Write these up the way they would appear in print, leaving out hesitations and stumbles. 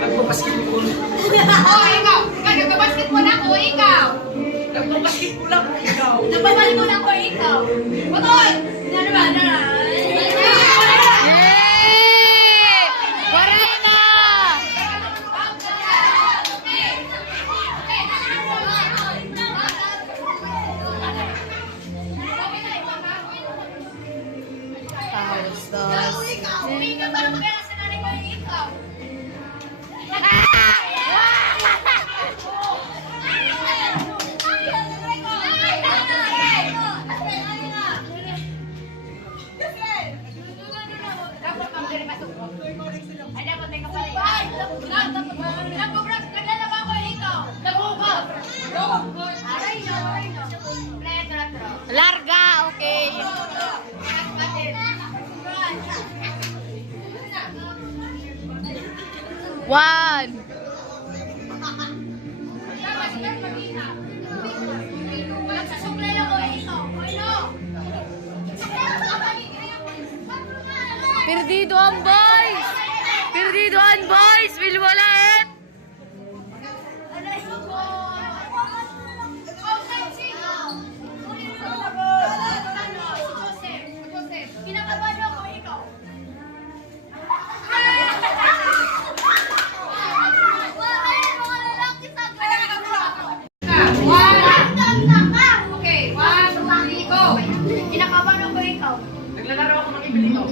Nagpabasketball. Oh, ikaw! Ikaw, nagbabasketball ako, ikaw! Nagpabasketball ako, ikaw. Nagbabasketball ako, ikaw! Patoy! Ano ba? Ano ba? Yay! Waray na! Tapos, larga, okay. One. Perdido ang boys! Perdido ang boys! Wilwalaan! Kinakabahan ako, ikaw. Okay, 1, 2, 3, go! Kinakabahan ako, ikaw. Naglalaro ako ng ibilito.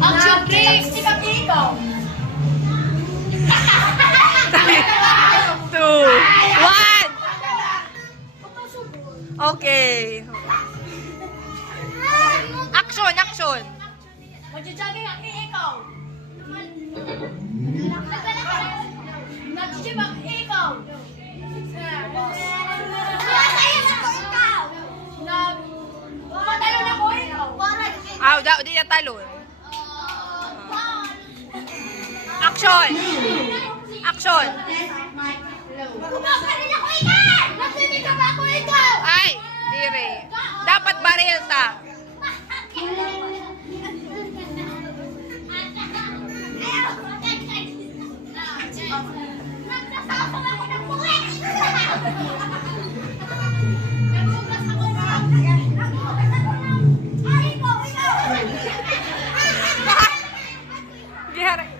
Action break! Si Papi, ikaw. 2, 1. Okay. Action, action. Magja-jogging ang ikaw. Nag-gym ang ikaw. Sumasayaw ako ikaw. Tumatalon ako ikaw. Di na talon. Action. Action. Kumakaril ako ikaw. Nagsinig ka ba ako ikaw? Ay, dire. Dapat baril ta. Nagsasapang ako ng puwet!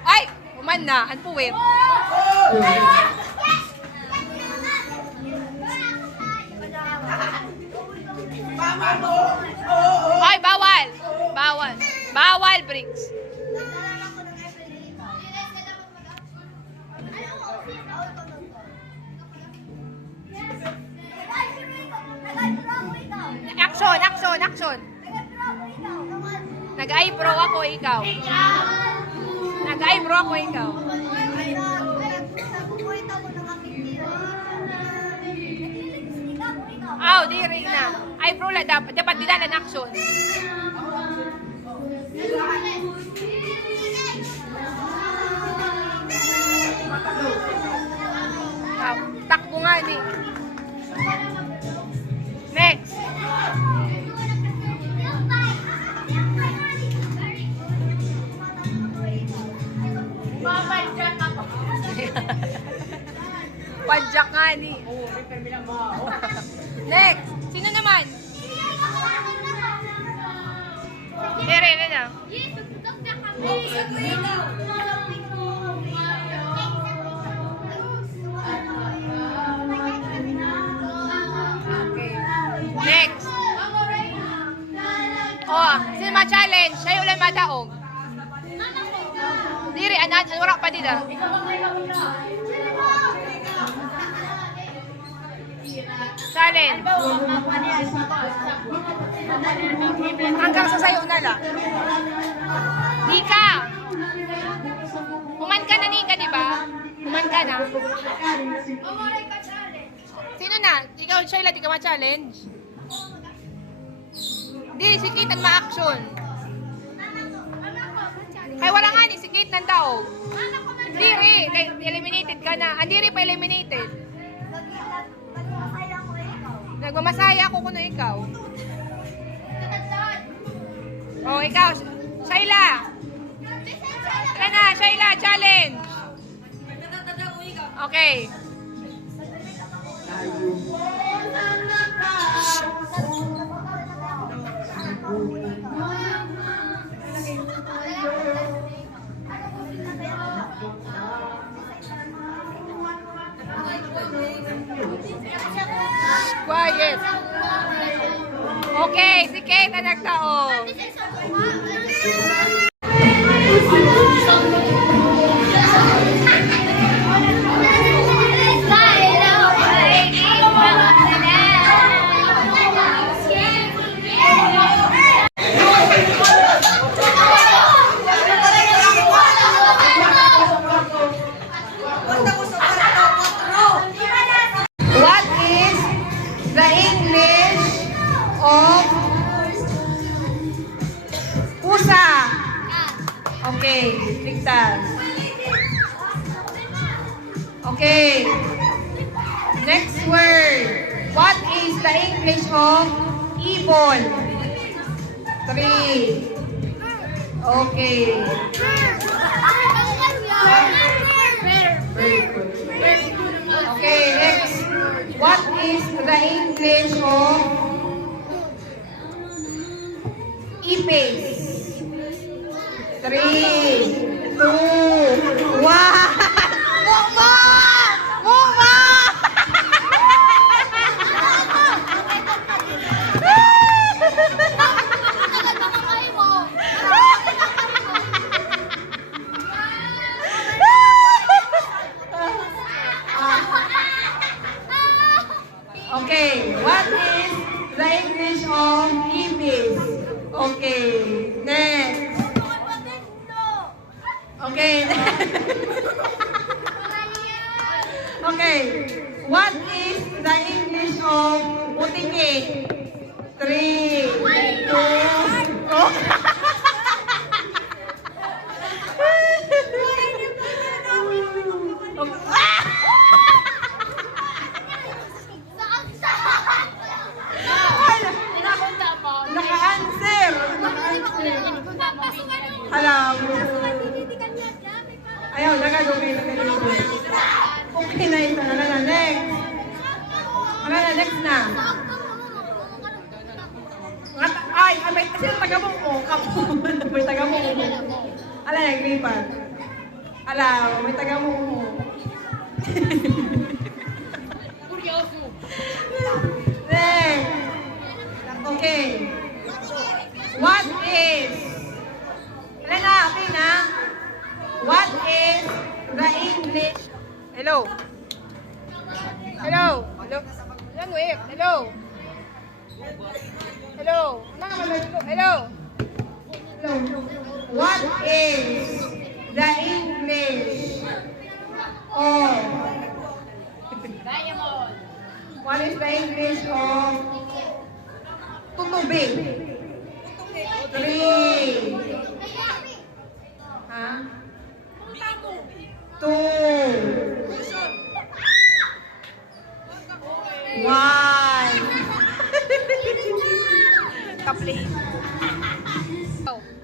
Ay, uman na. Ang puwit. Ay, bawal. Bawal. Bawal, Briggs. Action, action, action. Nag-eyebrow ako, ikaw. Nag-eyebrow ako, ikaw. Aw, di rin na. Eyebrow lang dapat. Dapat dilalan action. Aw, takbo nga ni. Next. Babadyan ako. Padyak nga ni. Next. Sino naman? Tere, na. Okay. Next. Oh, sino ma-challenge? Siya ulit madaog. Diri, anan, wala pa dito. Challenge. Hanggang sa sayo na lang. Nika. Human ka na, Nika, di ba? Human ka na. Sino na? Ikaw, Shayla, di ka ma-challenge? Di, si Kate ang ma-action. Kaya wala nga ni, si Kate ng tao. Diri, eliminated ka na. Andiri pa eliminated. Nagmamasaya ako kuno ikaw. Oh, ikaw. Shayla. Tara na, Shayla, challenge. Okay. Quiet. Okay, si Kate ang nagtaong. What is the English of pusa? Okay, ligtas. Okay. Next word. What is the English of ibon? 3. Okay. Okay, next. What is the English of ipis? 3, 2, 1. Mukma! Mukma! Okay. What is the English of putiki? 3, 2, oh. Naka-answer. Alam mo. Ayaw, nakadumi. Okay na ito. Ano na, next. Ano na, next na. Ay, may sino taga-mong mo? May taga-mong mo. Ala, naglipat. Ala, may taga-mong mo. Next. Okay. What is... Ala na, okay na. What is the English... Hello. Hello. Hello. Yan, wait. Hello. Hello. Hello. What is the English of... What is the English of tutubig? 3. Ha? 2. 1. Kapli.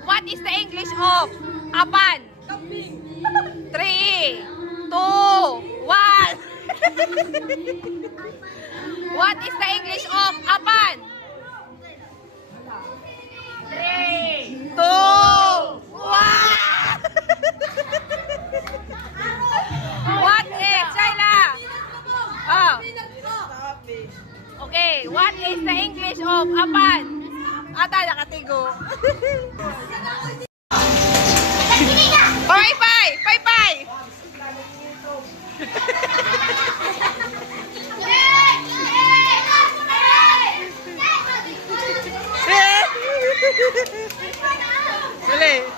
What is the English of apan? 3, 2, 1. What is the English of apan? 3, 2, 1. What is, Shaila? Oh. Okay, what is the English of apan? Ata, nakatigo. Bye bye! Bye bye! Dali.